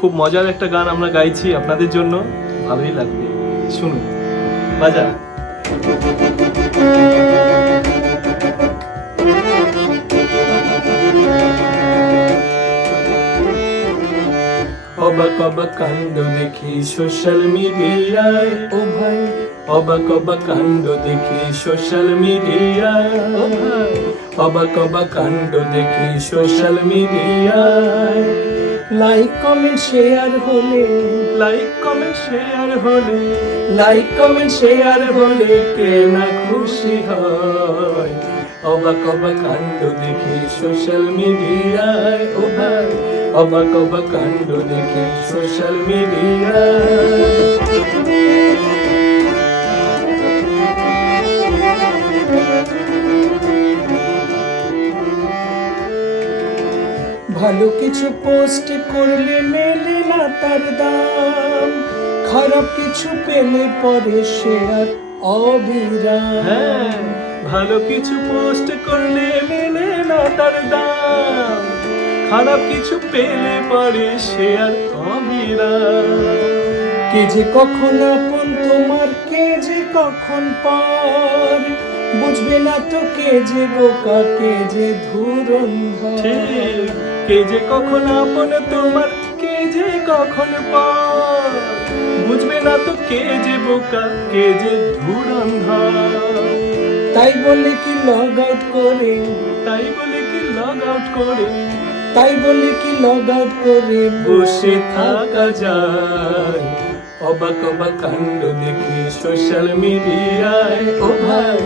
খুব মজার একটা গান আমরা গাইছি আপনাদের জন্য, ভালোই লাগবে, শুনুন। বাজা। অবাক অবাক কাণ্ড দেখি সোশ্যাল মিডিয়ায়, ও ভাই অবাক অবাক কাণ্ড দেখি সোশ্যাল মিডিয়ায়, ও ভাই অবাক অবাক কাণ্ড দেখি সোশ্যাল মিডিয়ায়। লাইক কমেন্ট শেয়ার হলে, লাইক কমেন্ট শেয়ার হলে, লাইক কমেন্ট শেয়ার হলে কে না খুশি হয়। অবাক অবাক কাণ্ড দেখি সোশ্যাল মিডিয়ায়, ও ভাই অবাক অবাক কাণ্ড দেখি সোশ্যাল মিডিয়ায়। ভালো কিছু পোস্ট করলে মেলে না তার দাম, খারাপ কিছু পেলে পরে শেয়ার অবিরাম। ভালো কিছু পোস্ট করলে মেলে না তার দাম, খারাপ কিছু পেলে পরে শেয়ার অবিরাম। কে যে কখন আপন তোমার, কে যে কখন পর, বুঝবে না তো কে যে বোকা, কে যে ধুরন্ধর। কে যে কখন আপন তোমার, কে যে কখন পর, বুঝবে না তো কে যে বোকা, কে যে ধুরন্ধর। তাই বলে কি লগ আউট করে, তাই বলে কি লগ আউট করে, তাই বলে কি লগ আউট করে বসে থাকা যায়। অবাক অবাক কাণ্ড দেখি সোশ্যাল মিডিয়ায়, ও ভাই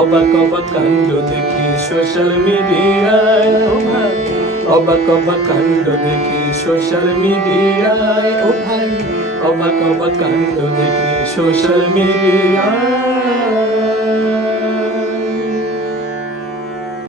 অবাক অবাক কাণ্ড দেখি সোশ্যাল মিডিয়ায়, ও ভাই অবাক অবাক কাণ্ড দেখি সোশ্যাল মিডিয়ায়, ও ভাই অবাক অবাক কাণ্ড দেখি সোশ্যাল মিডিয়ায়।